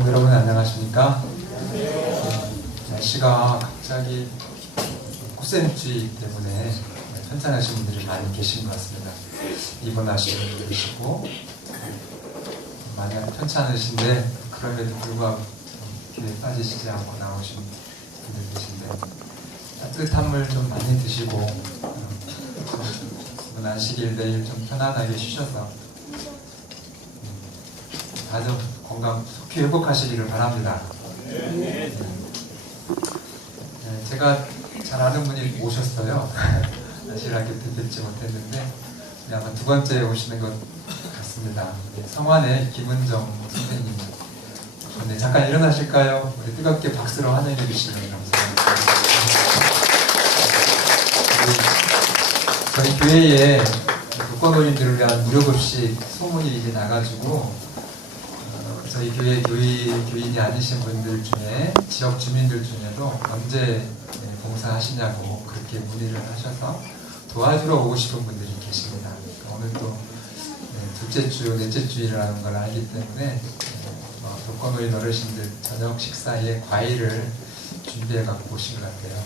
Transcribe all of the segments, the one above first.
여러분 안녕하십니까? 날씨가 갑자기 꽃샘추위 때문에 편찮으신 분들이 많이 계신 것 같습니다. 입원하시는 분들이시고 많이 편찮으신데 그럼에도 불구하고 귀에 빠지시지 않고 나오신 분들 계신데 따뜻함을 좀 많이 드시고 안식일 내일 좀 편안하게 쉬셔서 다들 건강 속히 회복하시기를 바랍니다. 제가 잘 아는 분이 오셨어요. 안식일학교 때 뵙지 못했는데 아마 두 번째 오시는 것 같습니다. 성환의 김은정 선생님. 네, 잠깐 일어나실까요? 우리 뜨겁게 박수로 환영해 주시면 감사합니다. 저희 교회에 독거노인들을 위한 무료급식 소문이 이제 나가지고 저희 교회 교인이 아니신 분들 중에 지역 주민들 중에도 언제 봉사하시냐고 그렇게 문의를 하셔서 도와주러 오고 싶은 분들이 계십니다. 오늘 또 둘째 주, 넷째 주일이라는 걸 알기 때문에 독거노인 어르신들 저녁 식사에 과일을 준비해 갖고 오신 것 같아요.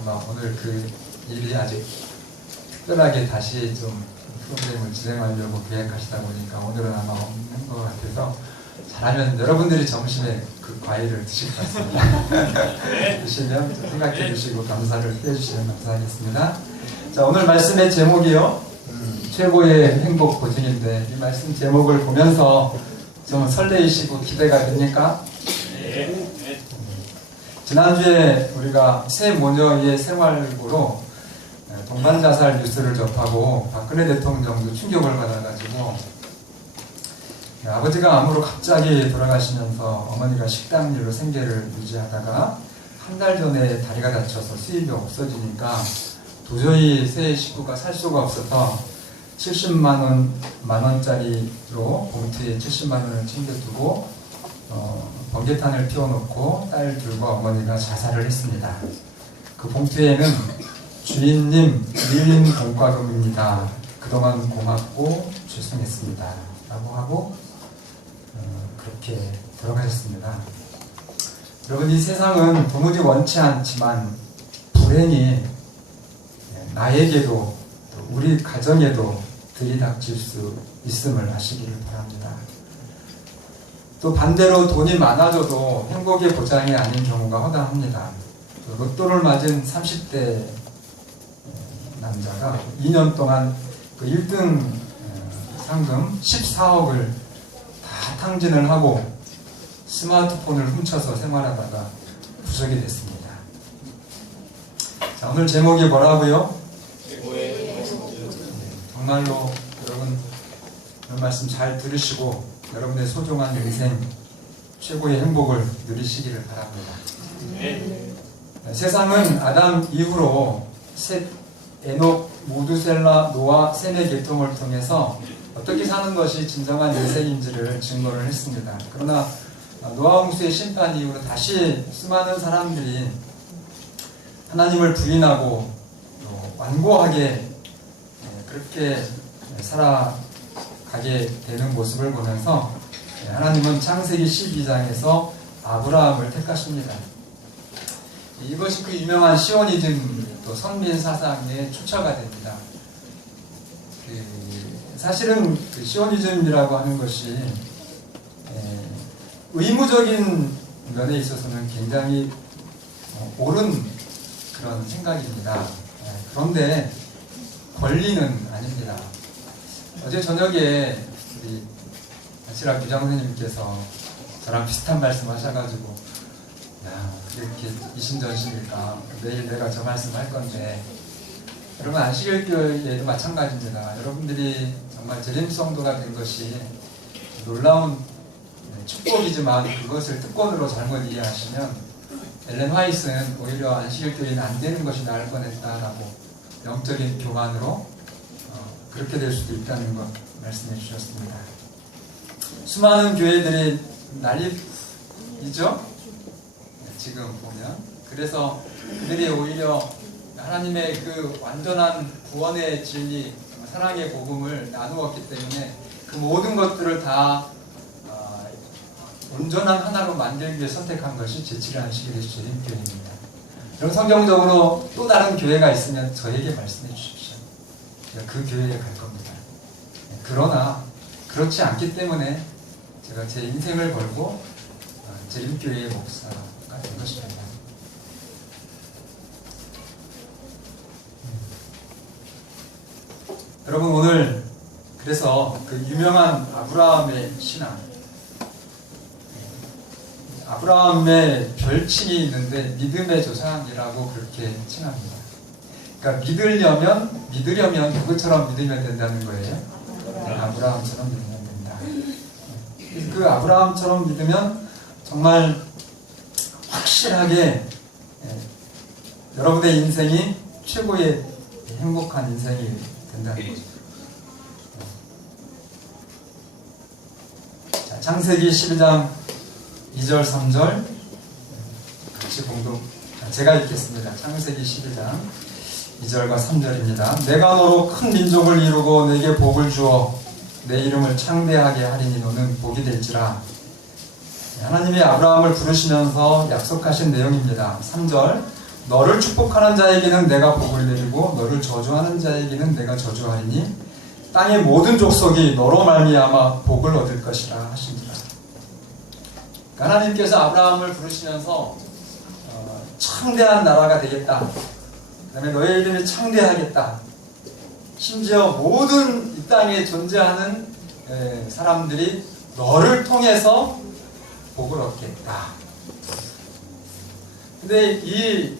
아마 오늘 그 일이 아직 특별하게 다시 좀 프로그램을 진행하려고 계획하시다 보니까 오늘은 아마 없는 것 같아서 잘하면 여러분들이 점심에 그 과일을 드실 것 같습니다. 드시면 생각해 주시고 감사를 해주시면 감사하겠습니다. 자, 오늘 말씀의 제목이요. 최고의 행복 보증인데 이 말씀 제목을 보면서 좀 설레이시고 기대가 됩니까? 지난주에 우리가 새 모녀의 생활고로 동반자살 뉴스를 접하고 박근혜 대통령도 충격을 받아가지고 아버지가 암으로 갑자기 돌아가시면서 어머니가 식당 일로 생계를 유지하다가 한 달 전에 다리가 다쳐서 수입이 없어지니까 도저히 새 식구가 살 수가 없어서 70만 원짜리로 봉투에 70만 원을 챙겨두고 번개탄을 피워놓고 딸 둘과 어머니가 자살을 했습니다. 그 봉투에는 주인님 밀린 공과금입니다. 그동안 고맙고 죄송했습니다. 라고 하고 그렇게 돌아가셨습니다. 여러분, 이 세상은 도무지 원치 않지만 불행이 나에게도 우리 가정에도 들이닥칠 수 있음을 아시기를 바랍니다. 또 반대로 돈이 많아져도 행복의 보장이 아닌 경우가 허다합니다. 로또를 맞은 30대 남자가 2년 동안 그 1등 상금 14억을 다 탕진을 하고 스마트폰을 훔쳐서 생활하다가 부적이 됐습니다. 자, 오늘 제목이 뭐라고요? 정말로 여러분 이런 말씀 잘 들으시고 여러분의 소중한 인생 최고의 행복을 누리시기를 바랍니다. 세상은 아담 이후로 셋, 에녹, 무두셀라, 노아, 셈의 계통을 통해서 어떻게 사는 것이 진정한 인생인지를 증거를 했습니다. 그러나 노아 홍수의 심판 이후로 다시 수많은 사람들이 하나님을 부인하고 완고하게 그렇게 살아가게 되는 모습을 보면서 하나님은 창세기 12장에서 아브라함을 택하십니다. 이것이 그 유명한 시오니즘 또 선민 사상의 출처가 됩니다. 사실은 그 시오니즘이라고 하는 것이 의무적인 면에 있어서는 굉장히 옳은 그런 생각입니다. 그런데 권리는 아닙니다. 어제 저녁에 우리 안치락 부장선생님께서 저랑 비슷한 말씀 하셔가지고 야, 이렇게 이신전심일까? 내일 내가 저 말씀 할 건데 여러분, 안식일교회에도 마찬가지입니다. 여러분들이 정말 재림성도가 된 것이 놀라운 축복이지만 그것을 특권으로 잘못 이해하시면 엘렌 화이트는 오히려 안식일교회는 안 되는 것이 나을 뻔했다라고 영적인 교만으로 그렇게 될 수도 있다는 것 말씀해 주셨습니다. 수많은 교회들이 난리이죠? 지금 보면. 그래서 그들이 오히려 하나님의 그 완전한 구원의 진리, 사랑의 복음을 나누었기 때문에 그 모든 것들을 다 온전한 하나로 만들기 위해 선택한 것이 제7안식일의 재림교회입니다. 그럼 성경적으로 또 다른 교회가 있으면 저에게 말씀해 주십시오. 제가 그 교회에 갈 겁니다. 그러나 그렇지 않기 때문에 제가 제 인생을 걸고 재림교회의 목사가 된 것입니다. 여러분, 오늘 그래서 그 유명한 아브라함의 신앙, 아브라함의 별칭이 있는데 믿음의 조상이라고 그렇게 칭합니다. 그러니까 믿으려면 누구처럼 믿으면 된다는 거예요? 아브라함처럼 믿으면 된다. 그 아브라함처럼 믿으면 정말 확실하게 여러분의 인생이 최고의 행복한 인생이 된다는 거죠. 자, 창세기 12장 2절 3절 같이 공동 제가 읽겠습니다. 창세기 12장 2절과 3절입니다. 내가 너로 큰 민족을 이루고 내게 복을 주어 내 이름을 창대하게 하리니 너는 복이 될지라. 하나님이 아브라함을 부르시면서 약속하신 내용입니다. 3절 너를 축복하는 자에게는 내가 복을 내리고 너를 저주하는 자에게는 내가 저주하리니 땅의 모든 족속이 너로 말미암아 복을 얻을 것이라 하시니라. 하나님께서 아브라함을 부르시면서 창대한 나라가 되겠다. 그 다음에 너의 이름이 창대하겠다. 심지어 모든 이 땅에 존재하는 사람들이 너를 통해서 복을 얻겠다. 근데 이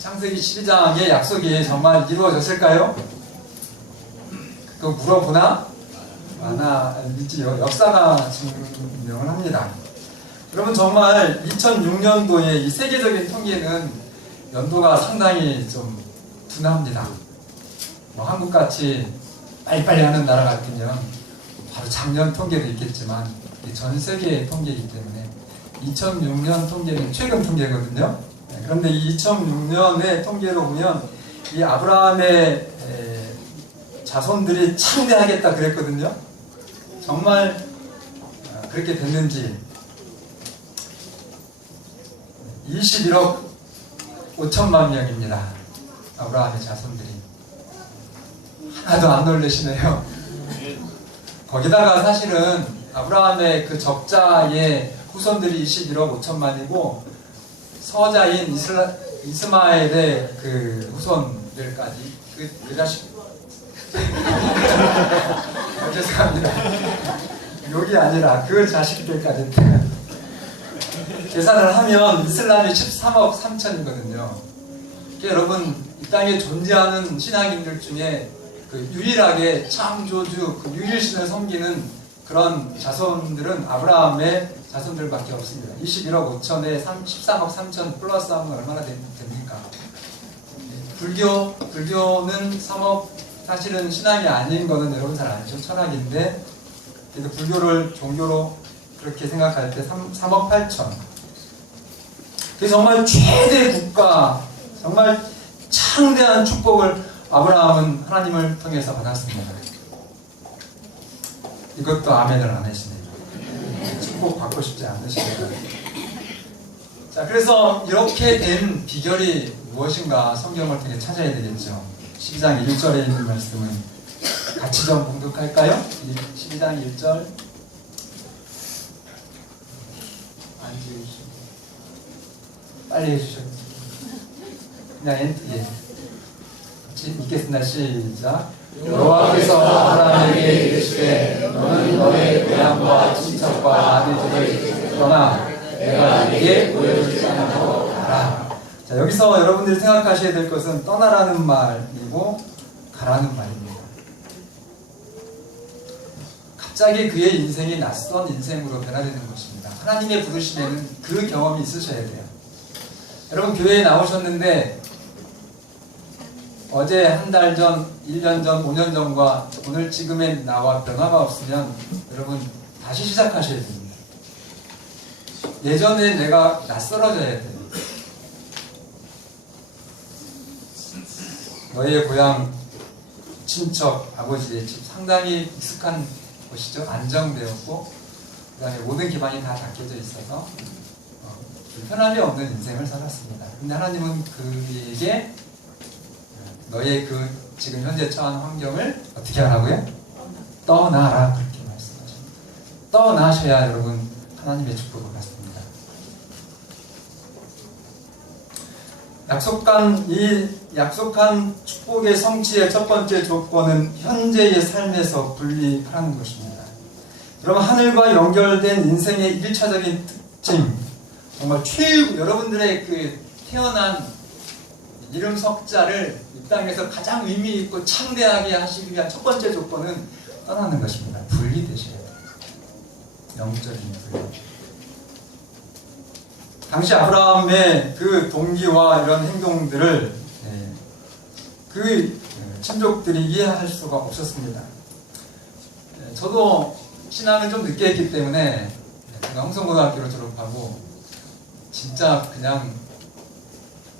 창세기 12장의 약속이 정말 이루어졌을까요? 그거 물어보나? 역사가 증명을 합니다. 여러분, 정말 2006년도에 이 세계적인 통계는 연도가 상당히 좀 둔합니다. 한국같이 빨리빨리 하는 나라 같으면 바로 작년 통계도 있겠지만 전 세계의 통계이기 때문에 2006년 통계는 최근 통계거든요. 그런데 이 2006년의 통계로 보면 이 아브라함의 자손들이 창대하겠다 그랬거든요. 정말 그렇게 됐는지 21억 5천만 명입니다. 아브라함의 자손들이. 하나도 안 놀라시네요. 거기다가 사실은 아브라함의 그 적자의 후손들이 21억 5천만이고 서자인 이스마엘의 그 후손들까지 그 자식 죄송합니다. 여기 아니라 그 자식들까지 계산을 하면 이슬람이 13억 3천이거든요. 그러니까 여러분, 이 땅에 존재하는 신앙인들 중에 그 유일하게 창조주 그 유일신을 섬기는 그런 자손들은 아브라함의 자손들밖에 없습니다. 21억 5천에 13억 3천 플러스하면 얼마나 됩니까? 불교는 3억, 사실은 신앙이 아닌 거는 여러분 잘 아시죠? 철학인데, 그래도 불교를 종교로 그렇게 생각할 때 3억 8천. 그래서 정말 최대 국가, 정말 창대한 축복을 아브라함은 하나님을 통해서 받았습니다. 이것도 아멘을 안 하시네요. 축복 받고 싶지 않으시네요. 자, 그래서 이렇게 된 비결이 무엇인가 성경을 통해 찾아야 되겠죠. 12장 1절에 있는 말씀은 같이 좀 공독할까요? 12장 1절. 빨리 해주셔요. 그냥 읽겠습니다. 시작. 여호와께서 아브라함에게 이르시되 너는 너의 고향과 친척과 아들들을 떠나 내가 네게 보여줄 땅으로 가라. 자, 여기서 여러분들이 생각하셔야 될 것은 떠나라는 말이고 가라는 말입니다. 갑자기 그의 인생이 낯선 인생으로 변화되는 것입니다. 하나님의 부르심에는 그 경험이 있으셔야 돼요. 여러분, 교회에 나오셨는데 어제 한 달 전, 1년 전, 5년 전과 오늘 지금의 나와 변화가 없으면 여러분 다시 시작하셔야 됩니다. 예전에 내가 낯설어져야 돼요. 너의 고향, 친척, 아버지의 집 상당히 익숙한 곳이죠. 안정되었고 그 다음에 모든 기반이 다 닦여져 있어서 불편함이 없는 인생을 살았습니다. 근데 하나님은 그에게 너의 그 지금 현재 처한 환경을 어떻게 하라고요? 떠나라, 그렇게 말씀하십니다. 떠나셔야 여러분 하나님의 축복을 받습니다. 약속한 축복의 성취의 첫 번째 조건은 현재의 삶에서 분리하는 것입니다. 여러분, 하늘과 연결된 인생의 1차적인 특징, 정말 여러분들의 그 태어난 이름 석자를 이 땅에서 가장 의미 있고 창대하게 하시기 위한 첫 번째 조건은 떠나는 것입니다. 분리되셔야 돼요. 영적인 분리. 당시 아브라함의 그 동기와 이런 행동들을 그 친족들이 이해할 수가 없었습니다. 저도 신앙을 좀 늦게 했기 때문에 제가 홍성고등학교를 졸업하고 진짜 그냥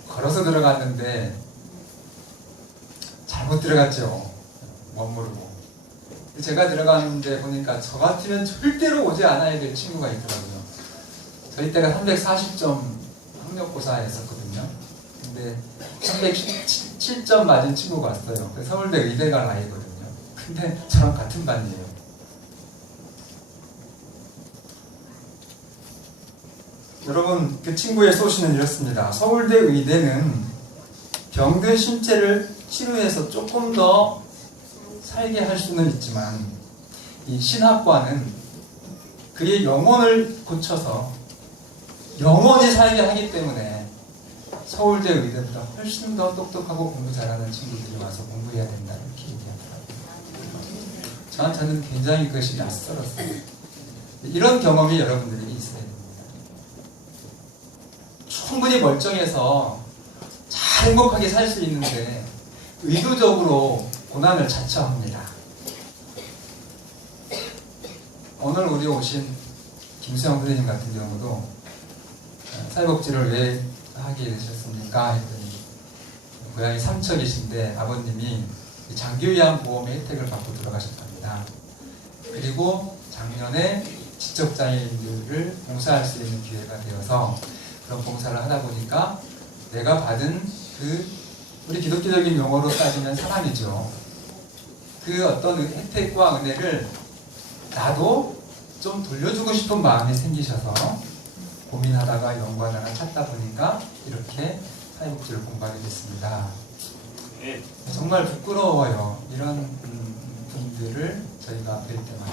걸어서 들어갔는데 잘못 들어갔죠. 못 모르고. 제가 들어갔는데 보니까 저 같으면 절대로 오지 않아야 될 친구가 있더라고요. 저희 때가 340점 학력고사였었거든요. 근데 317점 맞은 친구가 왔어요. 서울대 의대 갈 아이거든요. 근데 저랑 같은 반이에요. 여러분, 그 친구의 소신은 이렇습니다. 서울대 의대는 병든 신체를 치료해서 조금 더 살게 할 수는 있지만 이 신학과는 그의 영혼을 고쳐서 영원히 살게 하기 때문에 서울대 의대보다 훨씬 더 똑똑하고 공부 잘하는 친구들이 와서 공부해야 된다, 이렇게 얘기하더라고요. 저한테는 굉장히 그것이 낯설었어요. 이런 경험이 여러분들에게 있어야 됩니다. 충분히 멀쩡해서 잘 행복하게 살 수 있는데 의도적으로 고난을 자처합니다. 오늘 우리 오신 김수영 선생님 같은 경우도 사회복지를 왜 하게 되셨습니까? 했더니 고향이 삼척이신데 아버님이 장기요양보험의 혜택을 받고 들어가셨답니다. 그리고 작년에 지적장애인들을 봉사할 수 있는 기회가 되어서 그런 봉사를 하다 보니까 내가 받은 우리 기독교적인 용어로 따지면 사랑이죠. 그 어떤 혜택과 은혜를 나도 좀 돌려주고 싶은 마음이 생기셔서 고민하다가 연구하다가 찾다 보니까 이렇게 사회복지를 공부하게 됐습니다. 정말 부끄러워요. 이런 분들을 저희가 뵐 때마다.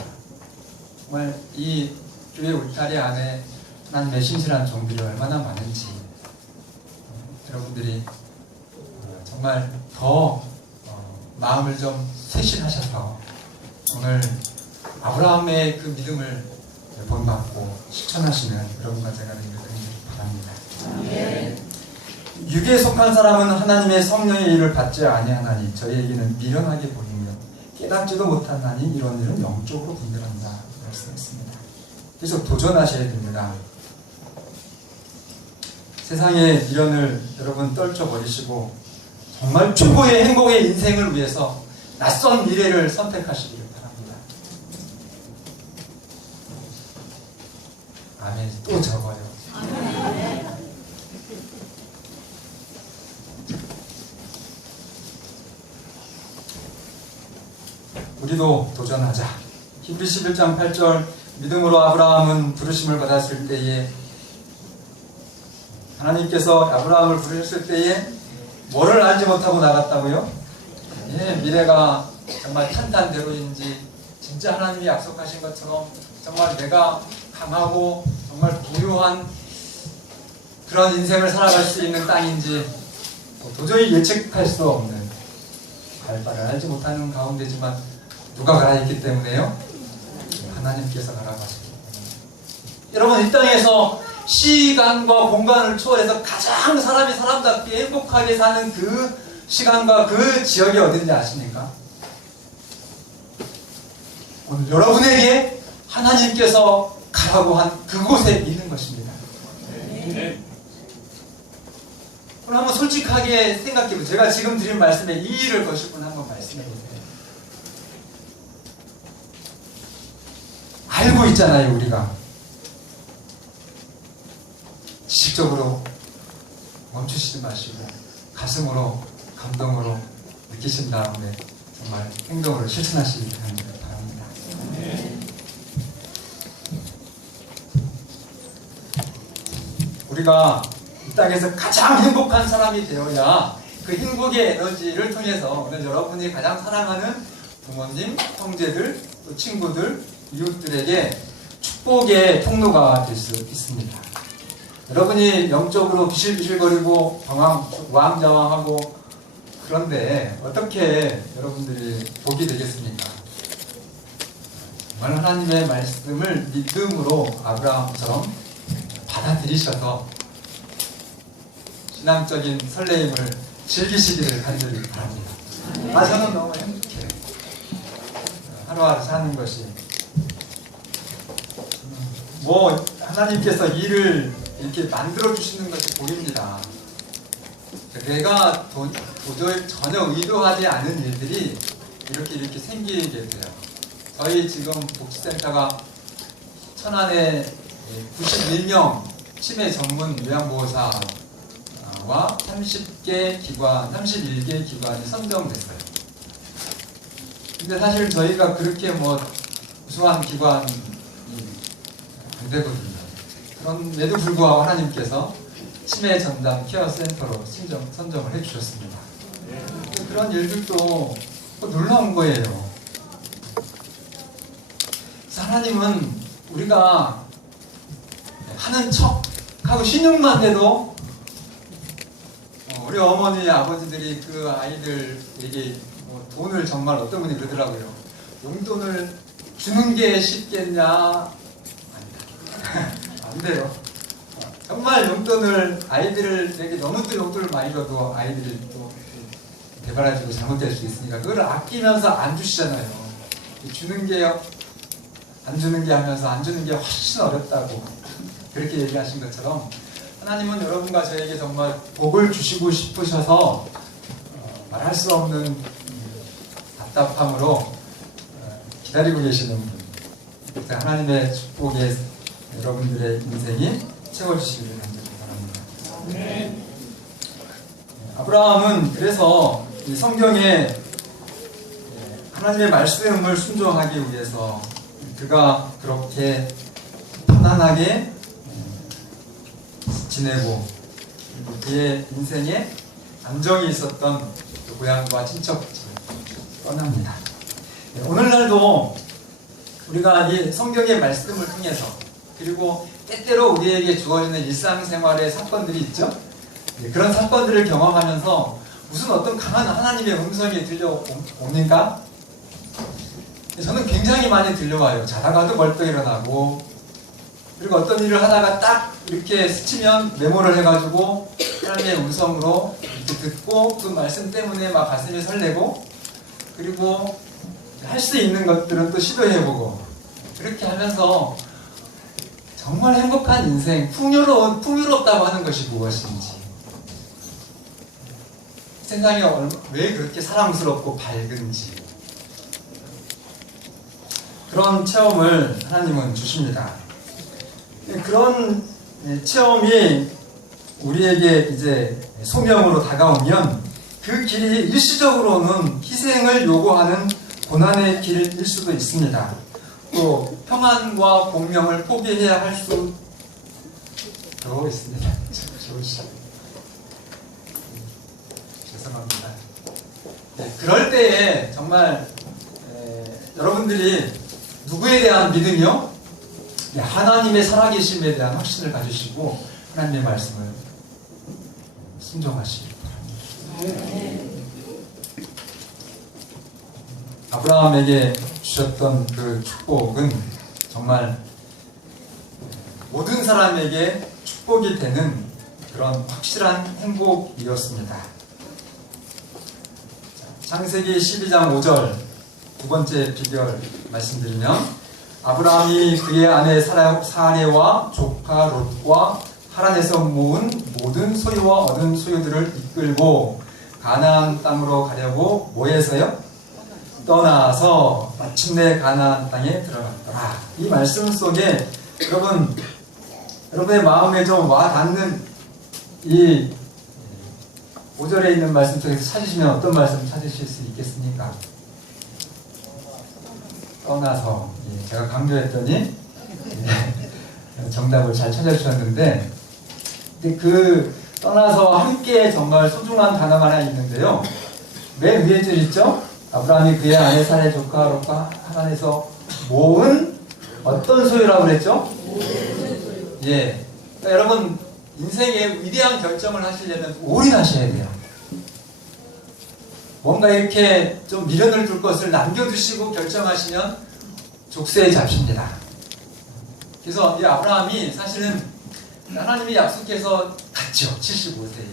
정말 이 교회 울타리 안에 하나님의 신실한 종들이 얼마나 많은지 여러분들이 정말 더 마음을 좀 쇄신하셔서 오늘 아브라함의 그 믿음을 본받고 실천하시는 여러분과 제가 되기를 바랍니다. 육에 속한 사람은 하나님의 성령의 일을 받지 아니하나니 저희에게는 미련하게 보이며 깨닫지도 못하나니 이런 일은 영적으로 분별한다 말씀했습니다. 계속 도전하셔야 됩니다. 세상의 미련을 여러분 떨쳐버리시고 정말 최고의 행복의 인생을 위해서 낯선 미래를 선택하시기를 바랍니다. 아멘. 또 적어요. 아멘. 우리도 도전하자. 히브리 11장 8절 믿음으로 아브라함은 부르심을 받았을 때에 하나님께서 아브라함을 부르셨을 때에 뭐를 알지 못하고 나갔다고요? 미래가 정말 탄탄대로인지 진짜 하나님이 약속하신 것처럼 정말 내가 강하고 정말 부유한 그런 인생을 살아갈 수 있는 땅인지 도저히 예측할 수 없는 갈 바를 알지 못하는 가운데지만 누가 가라 했기 때문에요? 하나님께서 가라고 하셨기 때문에. 여러분, 이 땅에서 시간과 공간을 초월해서 가장 사람이 사람답게 행복하게 사는 그 시간과 그 지역이 어딘지 아십니까? 오늘 여러분에게 하나님께서 가라고 한 그곳에 있는 것입니다. 그럼 한번 솔직하게 생각해보세요. 제가 지금 드린 말씀에 이의를 거실 분 한번 말씀해보세요. 알고 있잖아요. 우리가 지식적으로 멈추시지 마시고 가슴으로 감동으로 느끼신 다음에 정말 행동으로 실천하시기 바랍니다. 우리가 이 땅에서 가장 행복한 사람이 되어야 그 행복의 에너지를 통해서 오늘 여러분이 가장 사랑하는 부모님, 형제들, 또 친구들, 이웃들에게 축복의 통로가 될 수 있습니다. 여러분이 영적으로 비실비실거리고 우왕좌왕하고 그런데 어떻게 여러분들이 복이 되겠습니까? 정말 하나님의 말씀을 믿음으로 아브라함처럼 받아들이셔서 신앙적인 설레임을 즐기시기를 간절히 바랍니다. 저는 너무 행복해요. 하루하루 사는 것이 하나님께서 일을 이렇게 만들어 주시는 것이 복입니다. 내가 도저히 전혀 의도하지 않은 일들이 이렇게 생기게 돼요. 저희 지금 복지센터가 천안에 91명 치매 전문 요양보호사와 31개 기관이 선정됐어요. 근데 사실 저희가 그렇게 우수한 기관이 안 되거든요. 그런데도 불구하고 하나님께서 치매 전담 케어 센터로 선정을 해주셨습니다. 그런 일들도 놀라운 거예요. 하나님은 우리가 하는 척하고 신용만 해도 우리 어머니 아버지들이 그 아이들에게 돈을 정말 어떤 분이 그러더라고요. 용돈을 주는 게 쉽겠냐? 안 돼요. 정말 용돈을 아이들에게 너무 또 용돈을 많이 줘도 아이들이 또 대발해지고 잘못될 수 있으니까 그걸 아끼면서 안 주시잖아요. 주는 게 안 주는 게 하면서 안 주는 게 훨씬 어렵다고 그렇게 얘기하신 것처럼 하나님은 여러분과 저에게 정말 복을 주시고 싶으셔서 말할 수 없는 답답함으로 기다리고 계시는 분. 하나님의 축복에 여러분들의 인생이 채워주시기를 간절히 바랍니다. 아브라함은 그래서 이 성경에 하나님의 말씀을 순종하기 위해서 그가 그렇게 편안하게 지내고 그의 인생에 안정이 있었던 그 고향과 친척집을 떠납니다. 오늘날도 우리가 이 성경의 말씀을 통해서 그리고 때때로 우리에게 주어지는 일상생활의 사건들이 있죠. 그런 사건들을 경험하면서 무슨 어떤 강한 하나님의 음성이 들려옵니까? 저는 굉장히 많이 들려와요. 자다가도 벌떡 일어나고 그리고 어떤 일을 하다가 딱 이렇게 스치면 메모를 해가지고 하나님의 음성으로 이렇게 듣고 그 말씀 때문에 막 가슴이 설레고 그리고 할 수 있는 것들은 또 시도해보고 그렇게 하면서 정말 행복한 인생, 풍요롭다고 하는 것이 무엇인지 세상이 왜 그렇게 사랑스럽고 밝은지 그런 체험을 하나님은 주십니다. 그런 체험이 우리에게 이제 소명으로 다가오면 그 길이 일시적으로는 희생을 요구하는 고난의 길일 수도 있습니다. 또 평안과 공명을 포기해야 할 수도 있습니다. 죄송합니다. 그럴 때에 정말 여러분들이 누구에 대한 믿음이요? 하나님의 살아계심에 대한 확신을 가지시고 하나님의 말씀을 순종하시기 바랍니다. 아브라함에게 주셨던 그 축복은 정말 모든 사람에게 축복이 되는 그런 확실한 행복이었습니다. 창세기 12장 5절 두 번째 비결 말씀드리면 아브라함이 그의 아내 사레와 조카 롯과 하란에서 모은 모든 소유와 얻은 소유들을 이끌고 가나안 땅으로 가려고 뭐해서요? 떠나서 마침내 가나안 땅에 들어갔더라. 이 말씀 속에 여러분의 마음에 좀 와닿는 이 5절에 있는 말씀 속에서 찾으시면 어떤 말씀 찾으실 수 있겠습니까? 떠나서. 제가 강조했더니 정답을 잘 찾아주셨는데, 그 떠나서 함께 정말 소중한 단어가 하나 있는데요. 맨 위에 줄 있죠? 아브라함이 그의 아내 사라의 조카 롯과 하란에서 모은 어떤 소유라고 그랬죠? 예. 그러니까 여러분 인생의 위대한 결정을 하시려면 올인하셔야 돼요. 뭔가 이렇게 좀 미련을 둘 것을 남겨두시고 결정하시면 족쇄에 잡힙니다. 그래서 이 아브라함이 사실은 하나님이 약속해서 갔죠. 75세에.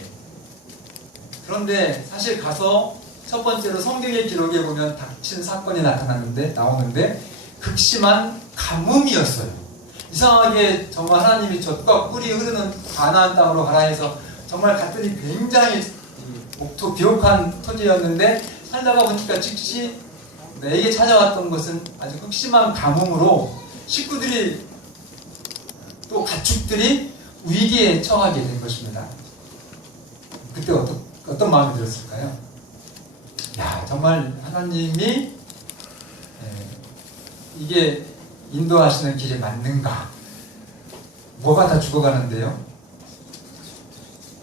그런데 사실 가서 첫 번째로 성경의 기록에 보면 닥친 사건이 나오는데 극심한 가뭄이었어요. 이상하게 정말 하나님이 젖과 꿀이 흐르는 가나안 땅으로 가라 해서 정말 갔더니 굉장히 옥토 비옥한 토지였는데 살다가 보니까 즉시 내게 찾아왔던 것은 아주 극심한 가뭄으로 식구들이 또 가축들이 위기에 처하게 된 것입니다. 그때 어떤 마음이 들었을까요? 야, 정말 하나님이 이게 인도하시는 길이 맞는가? 뭐가 다 죽어가는데요?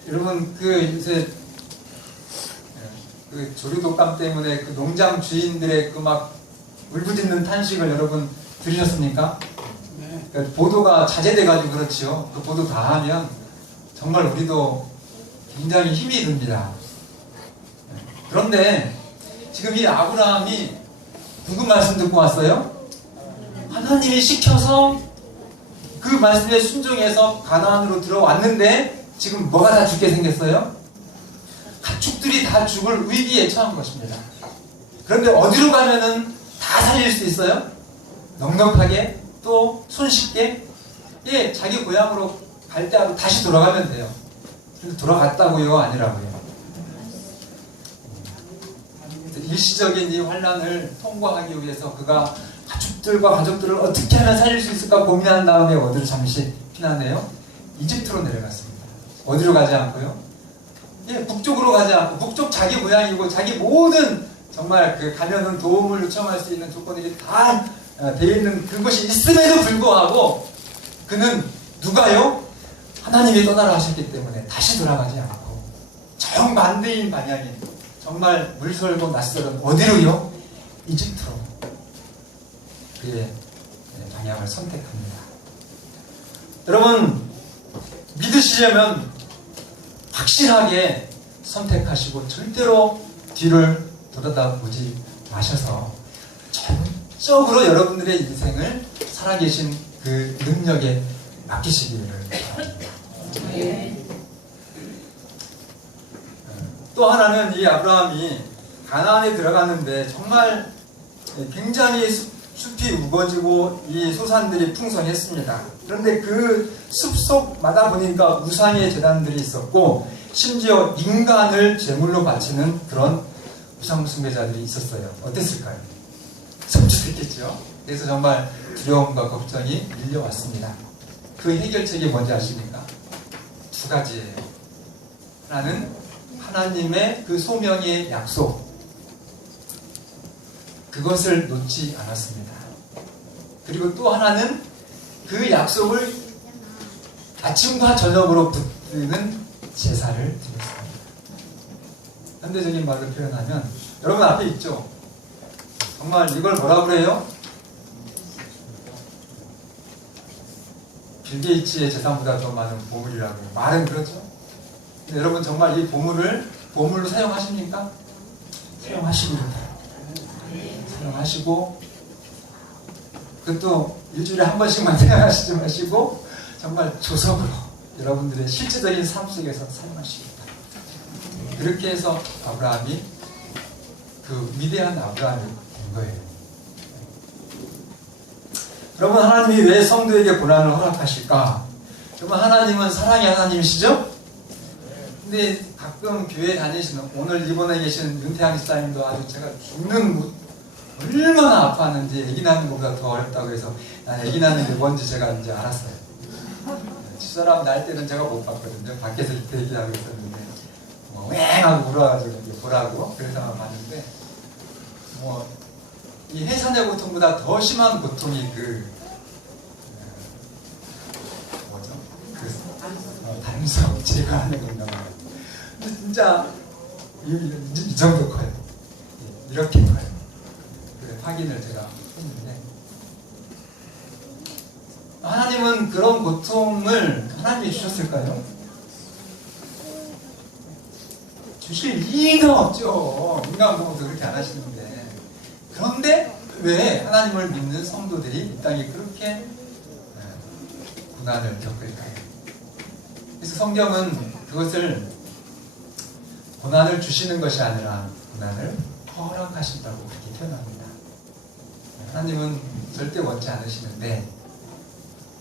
여러분 요새 그 조류독감 때문에 그 농장 주인들의 그 막 울부짖는 탄식을 여러분 들으셨습니까? 그러니까 보도가 자제돼가지고 그렇지요. 그 보도 다 하면 정말 우리도 굉장히 힘이 듭니다. 그런데 지금 이 아브라함이 누구 말씀 듣고 왔어요? 하나님이 시켜서 그 말씀에 순종해서 가나안으로 들어왔는데 지금 뭐가 다 죽게 생겼어요? 가축들이 다 죽을 위기에 처한 것입니다. 그런데 어디로 가면은 다 살릴 수 있어요? 넉넉하게 또 손쉽게 자기 고향으로 갈 때 다시 돌아가면 돼요. 그래서 돌아갔다고요? 아니라고요? 일시적인 이 환난을 통과하기 위해서 그가 가축들과 가족들을 어떻게 하면 살릴 수 있을까 고민한 다음에 어디로 잠시 피난해요? 이집트로 내려갔습니다. 어디로 가지 않고요? 북쪽으로 가지 않고 북쪽 자기 고향이고 자기 모든 정말 그 가면은 도움을 요청할 수 있는 조건들이 다 되어 있는 그것이 있음에도 불구하고 그는 누가요? 하나님이 떠나라 하셨기 때문에 다시 돌아가지 않고 정반대인 방향인 정말 물설고 낯설은 어디로요? 이집트로 그의 방향을 선택합니다. 여러분 믿으시려면 확실하게 선택하시고 절대로 뒤를 돌아다보지 마셔서 전적으로 여러분들의 인생을 살아계신 그 능력에 맡기시기를 바랍니다. 또 하나는 이 아브라함이 가나안에 들어갔는데 정말 굉장히 숲이 우거지고 이 소산들이 풍성했습니다. 그런데 그 숲속마다 보니까 우상의 제단들이 있었고 심지어 인간을 제물로 바치는 그런 우상 숭배자들이 있었어요. 어땠을까요? 섬찟했겠죠. 그래서 정말 두려움과 걱정이 밀려왔습니다. 그 해결책이 뭔지 아십니까? 두 가지예요. 하나는 하나님의 그 소명의 약속, 그것을 놓지 않았습니다. 그리고 또 하나는 그 약속을 아침과 저녁으로 붙드는 제사를 드렸습니다. 현대적인 말로 표현하면 여러분 앞에 있죠? 정말 이걸 뭐라 그래요? 빌 게이츠의 재산보다 더 많은 보물이라고 해요. 말은 그렇죠? 근데 여러분 정말 이 보물로 사용하십니까? 사용하시고 사용하시고 그것도 일주일에 한 번씩만 사용하시지 마시고 정말 조석으로 여러분들의 실제적인 삶 속에서 사용하시겠다. 그렇게 해서 아브라함이 그 위대한 아브라함이 된 거예요. 여러분 하나님이 왜 성도에게 고난을 허락하실까? 여러분 하나님은 사랑의 하나님이시죠? 근데 가끔 교회 다니시는 오늘 이번에 계신 윤태양 집사님도 아주 제가 죽는 얼마나 아파하는지 아기 낳는 것보다 더 어렵다고 해서 난 아기 낳는 게 뭔지 제가 이제 알았어요. 집사람 날 때는 제가 못 봤거든요. 밖에서 대기하고 있었는데 뭐 왱하고 울어가지고 이제 보라고 그래서만 봤는데 뭐 이 해산의 고통보다 더 심한 고통이 뭐죠? 담석 제거하는 건가 봐요. 근데 진짜 이 정도 커요. 이렇게 커요. 그래, 확인을 제가 했는데 하나님은 그런 고통을 하나님이 주셨을까요? 주실 리가 없죠. 인간 보고도 그렇게 안 하시는데. 그런데 왜 하나님을 믿는 성도들이 이 땅에 그렇게 고난을 겪을까요? 그래서 성경은 그것을 고난을 주시는 것이 아니라 고난을 허락하신다고 그렇게 표현합니다. 하나님은 절대 원치 않으시는데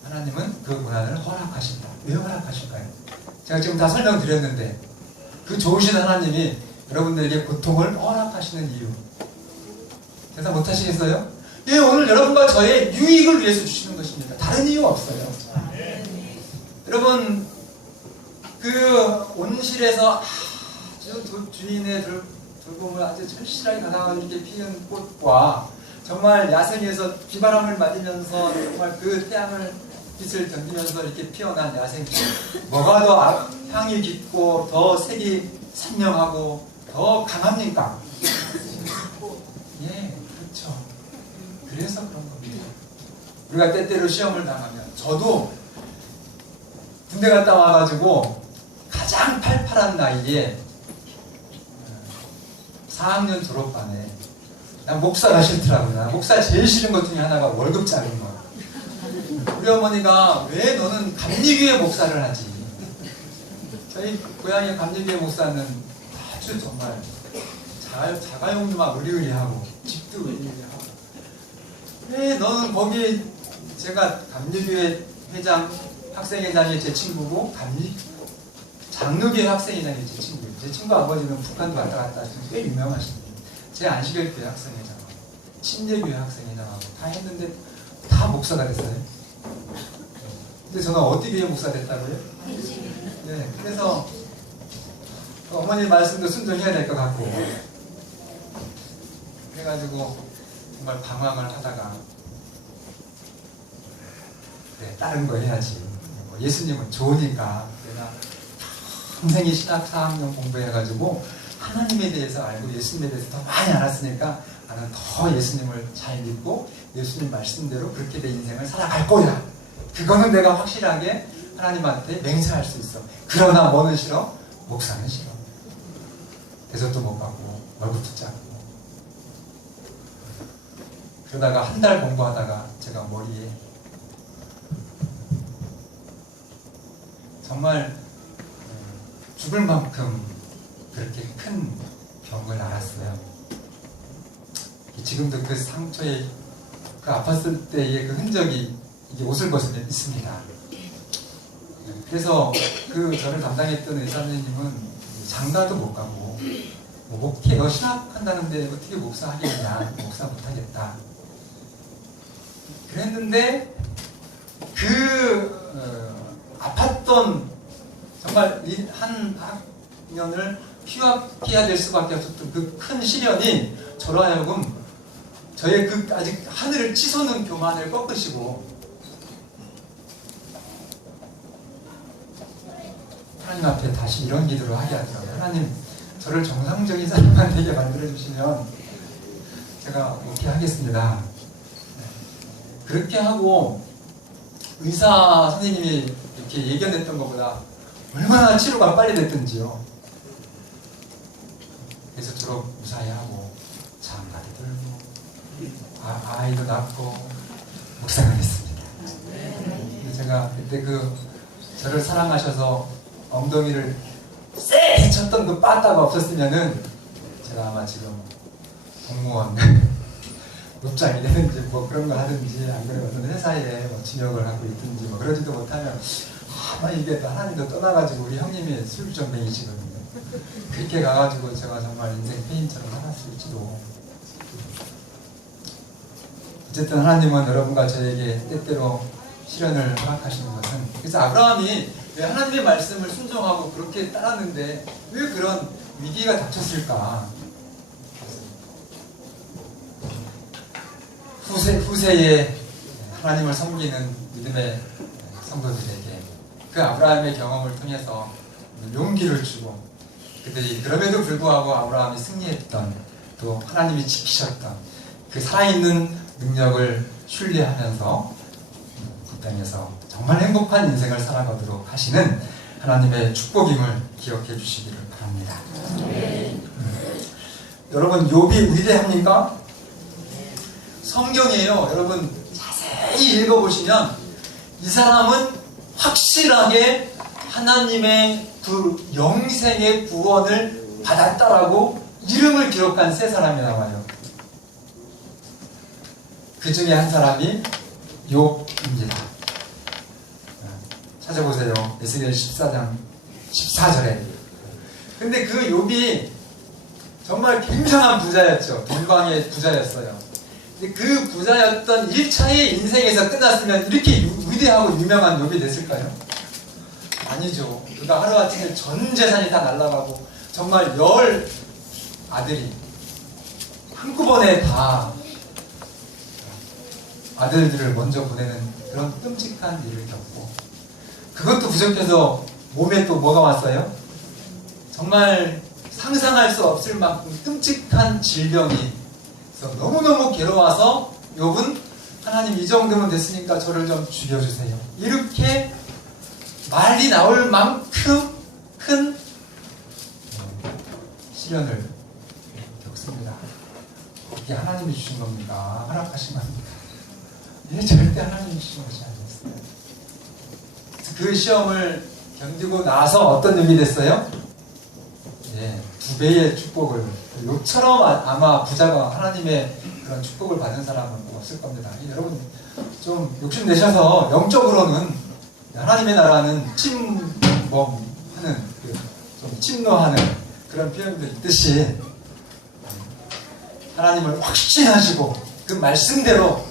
하나님은 그 고난을 허락하신다. 왜 허락하실까요? 제가 지금 다 설명드렸는데 그 좋으신 하나님이 여러분들에게 고통을 허락하시는 이유 대답 못하시겠어요? 예, 오늘 여러분과 저의 유익을 위해서 주시는 것입니다. 다른 이유 없어요. 여러분 그 온실에서 아주 주인의 돌봄을 아주 절실하게 가다가 이렇게 피는 꽃과 정말 야생에서 비바람을 맞으면서 정말 그 태양을 빛을 견디면서 이렇게 피어난 야생꽃 뭐가 더 향이 깊고 더 색이 선명하고 더 강합니까? 예, 그렇죠. 그래서 그런 겁니다. 우리가 때때로 시험을 당하면 저도 군대 갔다 와가지고 가장 팔팔한 나이에 4학년 졸업반에 난 목사가 싫더라고요. 난 목사 제일 싫은 것 중에 하나가 월급 작은 거. 우리 어머니가 왜 너는 감리교회 목사를 하지? 저희 고향의 감리교회 목사는 아주 정말 자가용도 막 의리의리하고 집도 의리의리하고 왜 너는 거기 제가 감리교회 회장 학생회장이 제 친구고 장로교회 학생회장이 제 친구예요. 제 친구 아버지는 북한도 왔다 갔다 하시는 꽤 유명하신 분이에요. 제 안식일교회 학생회장하고 침례교회 학생회장하고 다 했는데 다 목사가 됐어요. 근데 저는 어디 교회 목사 됐다고요? 네, 그래서 어머니 말씀도 순종해야 될 것 같고 그래가지고 정말 방황을 하다가 그래, 다른 거 해야지. 예수님은 좋으니까 내가 평생이 신학 4학년 공부해가지고 하나님에 대해서 알고 예수님에 대해서 더 많이 알았으니까 나는 더 예수님을 잘 믿고 예수님 말씀대로 그렇게 내 인생을 살아갈 거야. 그거는 내가 확실하게 하나님한테 맹세할 수 있어. 그러나 뭐는 싫어? 목사는 싫어. 대접도 못 받고 월급도 작고 그러다가 한 달 공부하다가 제가 머리에 정말 죽을 만큼 그렇게 큰 병을 앓았어요. 지금도 그 상처에 그 아팠을 때의 그 흔적이 이게 옷을 벗으면 있습니다. 그래서 그 저를 담당했던 의사 선생님은 장가도 못 가고 뭐 목회 너 신학한다는데 어떻게 목사 하겠냐, 목사 못하겠다 그랬는데 아팠던 정말 한 학년을 휴학해야 될 수밖에 없었던 그 큰 시련이 저로 하여금 저의 그 아직 하늘을 치솟는 교만을 꺾으시고 하나님 앞에 다시 이런 기도를 하게 하더라고요. 하나님, 저를 정상적인 사람만 되게 만들어주시면 제가 오케이 하겠습니다. 그렇게 하고 의사 선생님이 이렇게 예견했던 것보다 얼마나 치료가 빨리 됐던지요. 그래서 졸업 무사히 하고 장가도 들고 아이도 낳고 목사가 됐습니다. 제가 그때 저를 사랑하셔서 엉덩이를 쎄 쳤던 그 빠따가 없었으면은 제가 아마 지금 공무원 높장이 되든지 뭐 그런 걸 하든지 안 그러면 어떤 회사에 뭐 진역을 하고 있든지 뭐 그러지도 못하면 아마 이게 하나님도 떠나가지고 우리 형님이 술주정뱅이시거든요. 그렇게 가가지고 제가 정말 인생 페인처럼 살았을지도. 어쨌든 하나님은 여러분과 저에게 때때로 시련을 허락하시는 것은, 그래서 아브라함이 왜 하나님의 말씀을 순종하고 그렇게 따랐는데 왜 그런 위기가 닥쳤을까? 후세에 하나님을 섬기는 믿음의 성도들에게 그 아브라함의 경험을 통해서 용기를 주고, 그들이 그럼에도 불구하고 아브라함이 승리했던, 또 하나님이 지키셨던 그 살아있는 능력을 신뢰하면서 이 땅에서 정말 행복한 인생을 살아가도록 하시는 하나님의 축복임을 기억해 주시기를 바랍니다. 여러분, 욥이 위대합니까? 성경이에요. 여러분 자세히 읽어보시면 이 사람은 확실하게 하나님의 그 영생의 구원을 받았다라고 이름을 기록한 세 사람이 나와요. 그 중에 한 사람이 욥입니다. 찾아보세요. 에스겔 14장 14절에. 근데 그 욥이 정말 굉장한 부자였죠. 동방의 부자였어요. 근데 그 부자였던 1차의 인생에서 끝났으면 이렇게 위대하고 유명한 욥이 됐을까요? 아니죠. 그가 하루아침에 전 재산이 다 날아가고 정말 10 아들이 한꺼번에 다 아들들을 먼저 보내는 그런 끔찍한 일을 겪고, 그것도 부족해서 몸에 또 뭐가 왔어요? 정말 상상할 수 없을 만큼 끔찍한 질병이 있어 너무너무 괴로워서 욥은 하나님 이 정도면 됐으니까 저를 좀 죽여주세요, 이렇게 말이 나올 만큼 큰 시련을 겪습니다. 이게 하나님이 주신 겁니까? 허락하신 겁니까? 이게 절대 하나님이 주신 것이 아니었어요. 그 시험을 견디고 나서 어떤 일이 됐어요? 예, 2배의 축복을, 욥처럼 아마 부자가 하나님의 그런 축복을 받은 사람은 없을 겁니다. 여러분 좀 욕심내셔서 영적으로는 하나님의 나라는 침범하는, 좀 침노하는 그런 표현도 있듯이 하나님을 확신하시고 그 말씀대로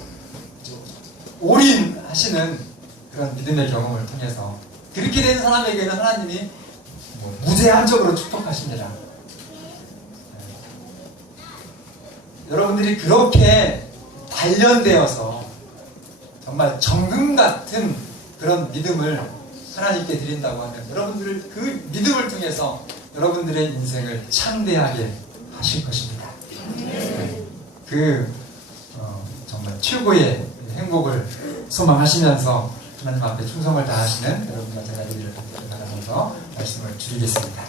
올인하시는 그런 믿음의 경험을 통해서 그렇게 된 사람에게는 하나님이 무제한적으로 축복하십니다. 여러분들이 그렇게 단련되어서 정말 정금 같은 그런 믿음을 하나님께 드린다고 하면 여러분들 그 믿음을 통해서 여러분들의 인생을 창대하게 하실 것입니다. 정말 최고의 행복을 소망하시면서 하나님 앞에 충성을 다하시는 여러분과 제가 되기를 바라면서 말씀을 드리겠습니다.